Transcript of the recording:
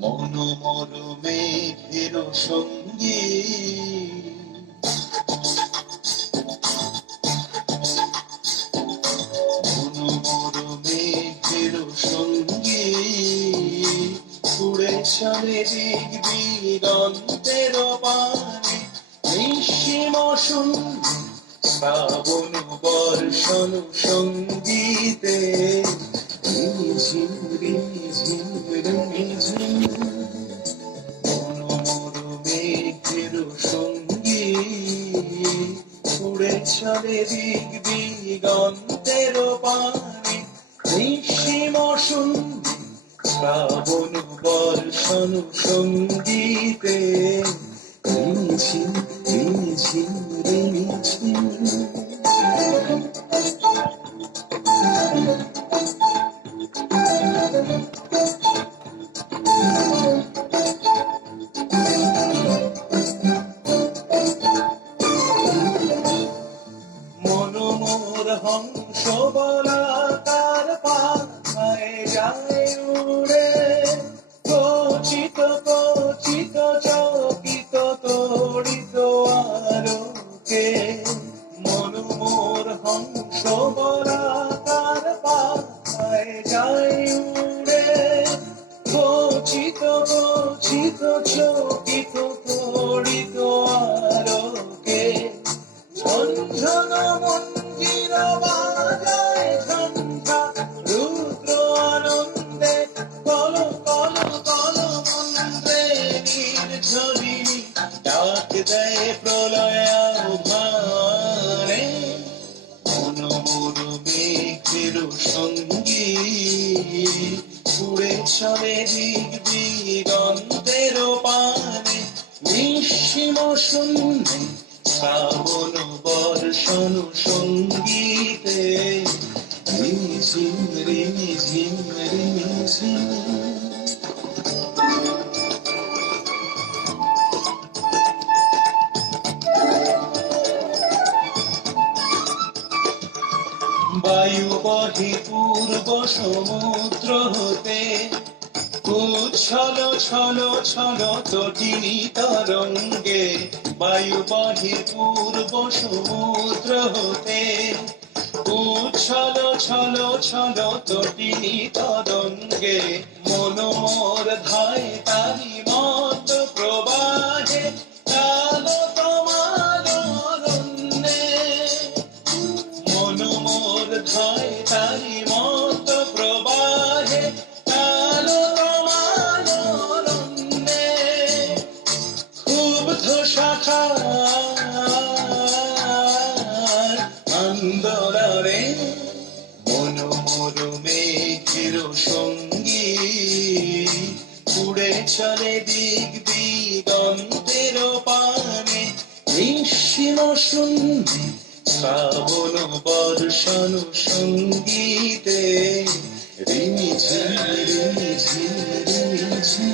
মনোমর মেঘের সঙ্গী মনোমর মেঘের সঙ্গী উড়ে চলে দিক দিগন্তের পানে নিঃসীম শূন্য শ্রাবণ বর্ষণ সঙ্গীতে ঝিম ঝিম ঝিম মনোমর মেঘের সঙ্গী উড়ে চলে দিক দিগন্তের পানে নিঃসীম শূন্য শ্রাবণ বর্ষণ সঙ্গীতে ঝিম ঝিম ঝিম মনোমর হংস বলাকার পাখায় যায় উড়ে কচিত কচিত চকিত তড়িত আলোকে মনোমর হংস বলাকার পাখায় যায় উড়ে কচিত কচিত চকিত তড়িত আলোকে ঝনঝন মঞ্জির বাজায় ঝঞ্ঝা রুদ্র আনন্দে কল কল কল মন্ত্রে নির্ঝরিণী ডাক দেয় প্রলয় আহ্বানে মনোমর মেঘের সঙ্গী উড়ে চলে দিক দিগন্তের পানে নিঃসীম শূন্যে শ্রাবণ বর্ষণ সঙ্গীতে ঝিম ঝিম ঝিম বায়ু বহে পূর্ব সমুদ্র হতে উচ্ছল ছল ছল তটিনী তরঙ্গে বায়ু বহে পূর্ব সমুদ্র হতে উচ্ছল ছল ছল তটিনী তরঙ্গে মনোমর ধায় তারি মত প্রবাহে কাল তোমার অরণ্যে মনোমর ধায় তারি মত প্রবাহে কাল তোমার অরণ্যে ক্ষুব্ধ শাখা আন্দোলনে মনোমর মেঘের সঙ্গী উড়ে চলে দিক দিগন্তের পানে নিঃসীম শূন্যে শ্রাবণ বর্ষণ সঙ্গীতে রিমি ঝিম রিমি ঝিম রিমি ঝিম